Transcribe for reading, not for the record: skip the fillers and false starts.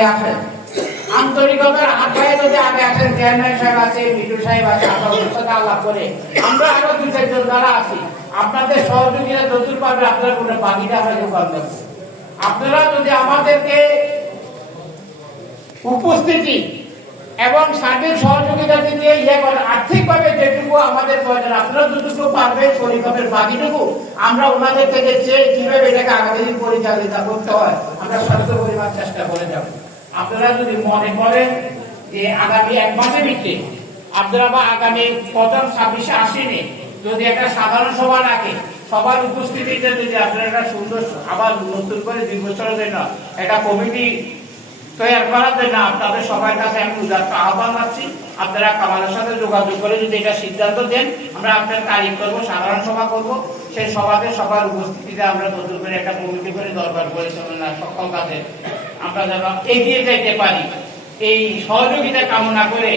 আগে আসেন, আন্তরিকতার হাত পায়ে যদি আগে আসেন, চেয়ারম্যান সাহেব আছে, মিঠু সাহেব আছে, আপনাদের সাথে আলাপ করে আমরা আরো 2-4 জন যারা আছি, আপনাদের সহযোগিতা যতদূর পারবে আপনারা কোনো বাকিটা আমরা যোগান দেব। আপনারা যদি আমাদেরকে উপস্থিতি এবং সার্বিক সহযোগিতা দিতে ইয়ে করেন, আর্থিকভাবে যেটুকু আমাদের প্রয়োজন আপনারা যতটুকু পারবেন পরিকল্পের বাকিটুকু আমরা ওনাদের থেকে চেয়ে কিভাবে এটাকে আগামী দিন পরিচালিত করতে হয় আমরা সচেতন পরিমাণ চেষ্টা করে যাব। আপনারা যদি মনে করেন যে আগামী 1 মাসের ভিতরে আপনারা বা আগামী প্রথম 26-এ আসেনি যদি একটা সাধারণ সভা রাখে, সবার উপস্থিতিতে যদি আপনারা একটা সুন্দর আবার নতুন করে 2 বছরের জন্য একটা কমিটি তৈরি করার জন্য আপনাদের সবার কাছে আমি উদাত্ত আহ্বান রাখছি। আপনারা কামালের সাথে যোগাযোগ করে যদি এটা সিদ্ধান্ত দেন, আমরা আপনার তারিখ করবো, সাধারণ সভা করবো, সেই সভাতে সবার উপস্থিতিতে আমরা নতুন করে একটা কমিটি করে দরকার পরিচালনা সকল কাজে আমরা যেন এগিয়ে যেতে পারি, এই সহযোগিতা কামনা করে